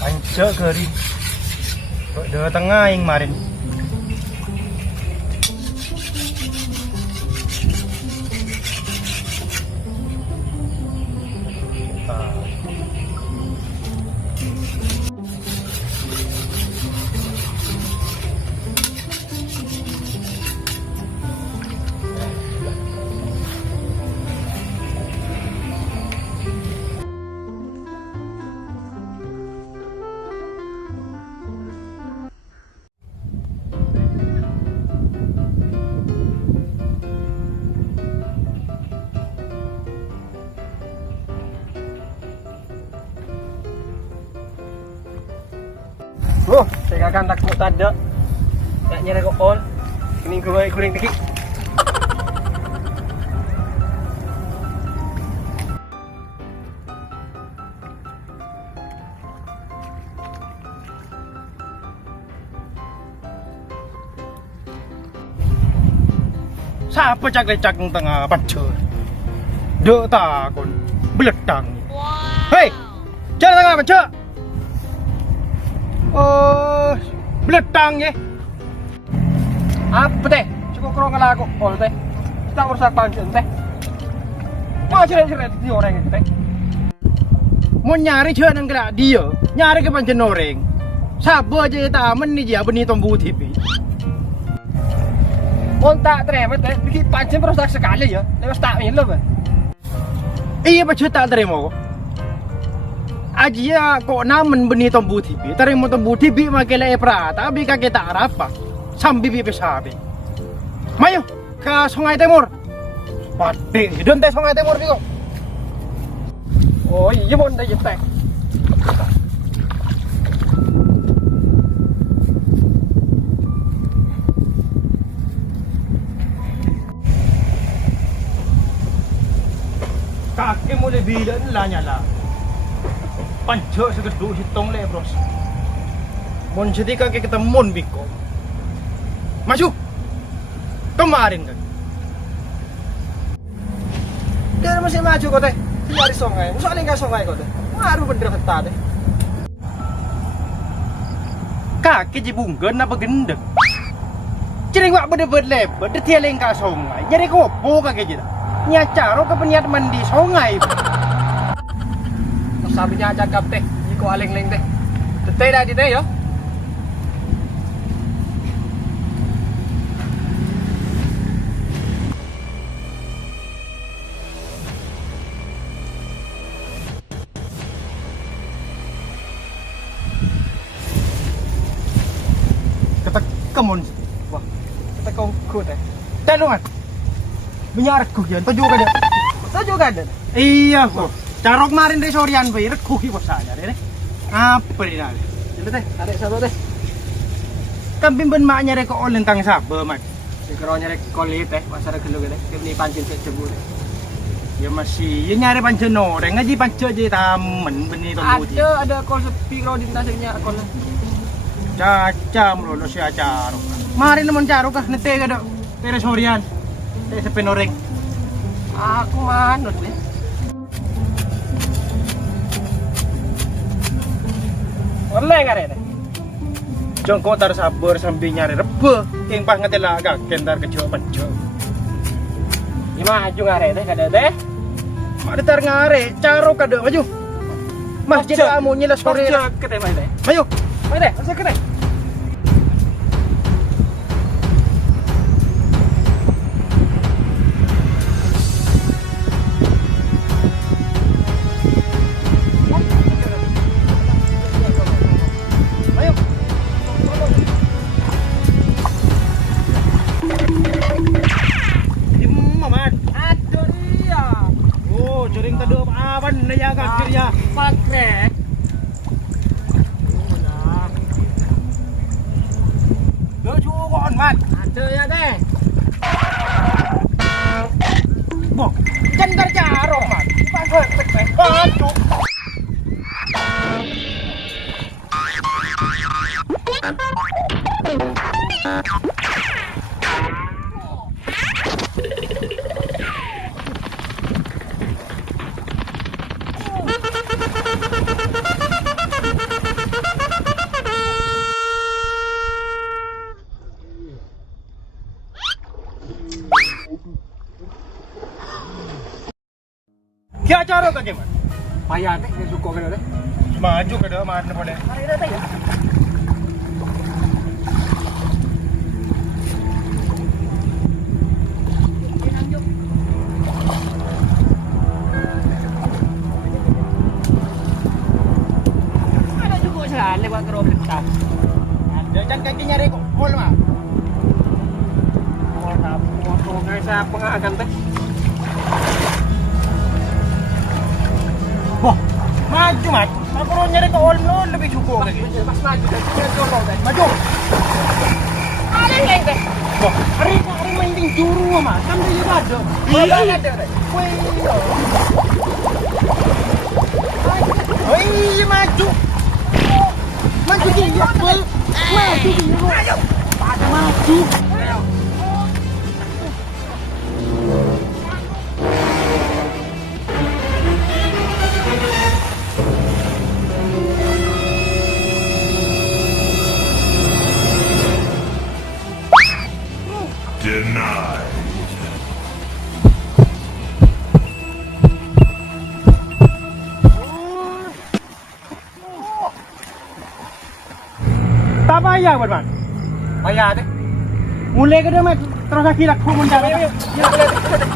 Pancak keri. Dua tengah yang kemarin. Saya akan takut tak ada. Nak nyari kau all. Ini gue kuring dikit. Siapa cak-cak tengah pancur? Dek takon beledang. Hei, jangan tengah pancur. Oh, beledang ya. Apa teh? Cukup kurang aku, all teh. Kita urusak pancur teh. Mau cerai-cerai di orang itu teh. Mau nyari cerai nang gerak dia, nyari ke pancen orang. Sabar aja taman ni dia benih tombu TV. Montak terima teh, bikin pancen merusak sekali ya. Lewat tak minum kan? Iya pancen tak terima kok. Aja kok namen benih tombu TV, terima tombu TV makela prata, tapi kakek tak apa, sambil bibi pesabi. Mayo ke Sungai Timur. Pade, hidung teh Sungai Timur ni kok. Oh iya mon dah teh. Kakek mulai bilang lah nyala. Pancak segeduk hitong le bros. Mon jadi kakek ketemu biko. Maju. Kemarin kan. Dia masih maju kok teh. Dari sungai. Soalnya enggak sungai kok teh. Baru bener kata teh. Kakek jibungkeun apa gendeng. Cering wak bener-bener lebar de tieleng ka sungai. Jadi kopo kakek jeda. Nya caro ke peniat mandi sungai. Sabinya cakap teh, iko aleng-leng teh. Teteh dah di teh ya. Kata kamun. Wah, kata kau ku teh. Telungan. Menyarku ya, tujuh kada. Tujuh kada. Iya kok. Carok kemarin dari sorian bayar kuki bosanya deh. Apa ini nanti? Jadi teh, ada sabar teh. Kambing ben maknya rek kok lentang sabar mak. Sekeronya rek kolit teh, pasar gelo teh. Ini pancen cek jebul. Ya masih, ya nyari pancen orang ngaji pancen aja tamen benih tombu. Ada kol sepi kalau di tasnya kol. Caca melulu si acar. Kemarin nemen carok kah nete kada. Dari sorian. Teh sepen orang. Aku manut deh. Oleh kare deh. Jongko tar sabar sambil nyari rebe. Yang pas ngetela agak kentar kecil penco. Gimana maju ngare deh kada deh. Ada tar ngare, caro kada maju. Masjid kamu nyela sore. Kete mai deh. Maju. Mai deh, saya kete. Pakai. Đưa chú gọn mặt. Chơi ya deh. Bok, chân ta trả rồi mà. Pakai. Pakai. Kya cara ka gimana? Payah teh, dia suka kena teh. Maju ke dia mana boleh. Mari dah teh. Ada juga salah lewat kerja belakang. Dia jangan kaki nyari kok. Mall mah. Motor ngai siapa nggak akan teh? Wah, maju maju. Aku orang nyari ke all no lebih cukup lagi. Pas maju dah, dia jorok dah. Maju. Ada yang teh. Wah, hari main ting juru mah. Kan dia juga ada. Iya ada teh. Wih, maju. Maju dia, Bel. Maju dia. Maju. Denied. Tak payah, Batman. Payah teh. Mulai ke dia, Mat. Terus kaki lah, kau menjaga. Ayo, ayo.